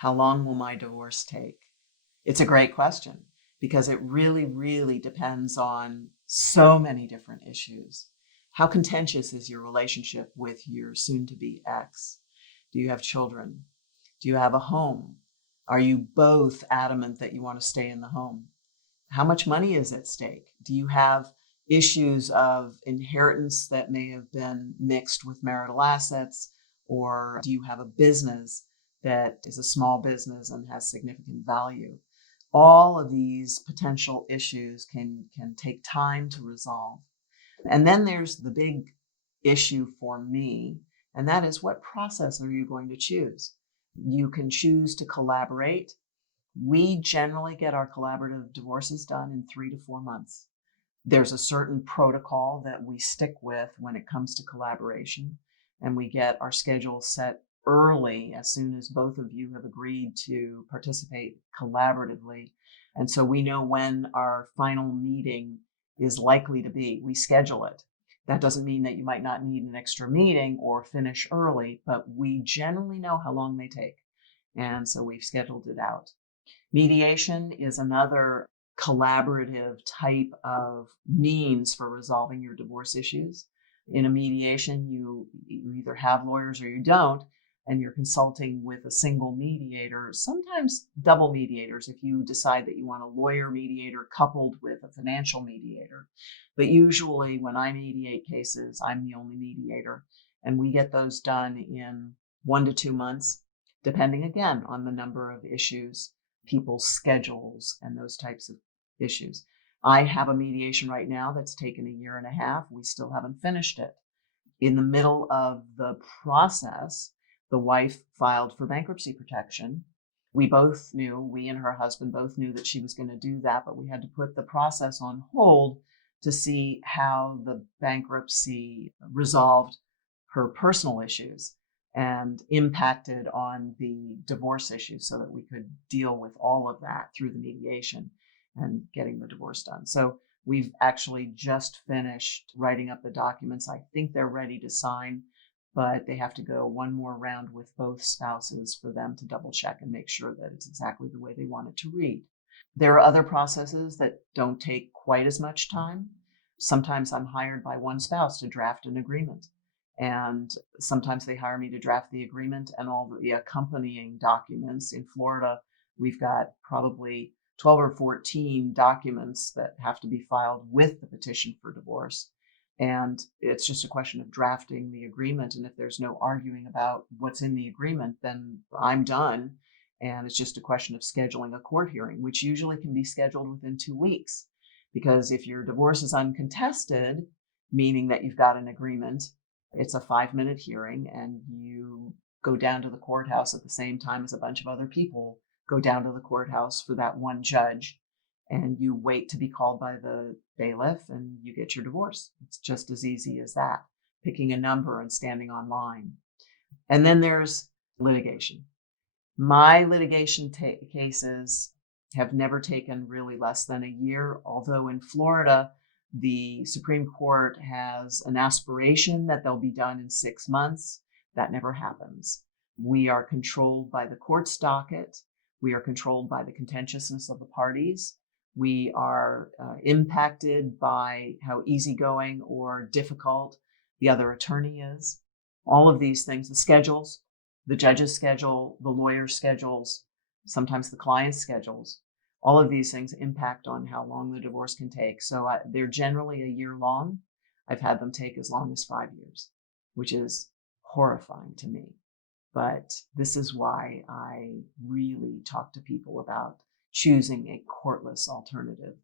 How long will my divorce take? It's a great question because it really, really depends on so many different issues. How contentious is your relationship with your soon-to-be ex? Do you have children? Do you have a home? Are you both adamant that you want to stay in the home? How much money is at stake? Do you have issues of inheritance that may have been mixed with marital assets? Or do you have a business that is a small business and has significant value? All of these potential issues can take time to resolve. And then there's the big issue for me, and that is, what process are you going to choose? You can choose to collaborate. We generally get our collaborative divorces done in 3 to 4 months. There's a certain protocol that we stick with when it comes to collaboration, and we get our schedule set early as soon as both of you have agreed to participate collaboratively. And so we know when our final meeting is likely to be. We schedule it. That doesn't mean that you might not need an extra meeting or finish early, but we generally know how long they take. And so we've scheduled it out. Mediation is another collaborative type of means for resolving your divorce issues. In a mediation, you either have lawyers or you don't, and you're consulting with a single mediator, sometimes double mediators if you decide that you want a lawyer mediator coupled with a financial mediator. But usually when I mediate cases, I'm the only mediator, and we get those done in 1 to 2 months, depending again on the number of issues, people's schedules, and those types of issues. I have a mediation right now that's taken 1.5 years. We still haven't finished it. In the middle of the process, the wife filed for bankruptcy protection. We and her husband both knew that she was going to do that, but we had to put the process on hold to see how the bankruptcy resolved her personal issues and impacted on the divorce issue, so that we could deal with all of that through the mediation and getting the divorce done. So we've actually just finished writing up the documents. I think they're ready to sign, but they have to go one more round with both spouses for them to double check and make sure that it's exactly the way they want it to read. There are other processes that don't take quite as much time. Sometimes I'm hired by one spouse to draft an agreement, and sometimes they hire me to draft the agreement and all the accompanying documents. In Florida, we've got probably 12 or 14 documents that have to be filed with the petition for divorce. And it's just a question of drafting the agreement. And if there's no arguing about what's in the agreement, then I'm done. And it's just a question of scheduling a court hearing, which usually can be scheduled within 2 weeks. Because if your divorce is uncontested, meaning that you've got an agreement, it's a 5-minute hearing, and you go down to the courthouse at the same time as a bunch of other people go down to the courthouse for that one judge, and you wait to be called by the bailiff, and you get your divorce. It's just as easy as that, picking a number and standing on line. And then there's litigation. My litigation cases have never taken really less than 1 year, although in Florida, the Supreme Court has an aspiration that they'll be done in 6 months. That never happens. We are controlled by the court's docket. We are controlled by the contentiousness of the parties. We are impacted by how easygoing or difficult the other attorney is. All of these things, the schedules, the judge's schedule, the lawyer's schedules, sometimes the client's schedules, all of these things impact on how long the divorce can take. So they're generally 1 year long. I've had them take as long as 5 years, which is horrifying to me. But this is why I really talk to people about choosing a courtless alternative.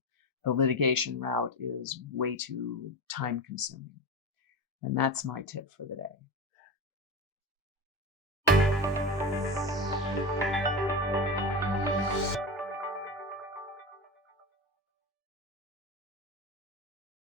The litigation route is way too time consuming. And that's my tip for the day.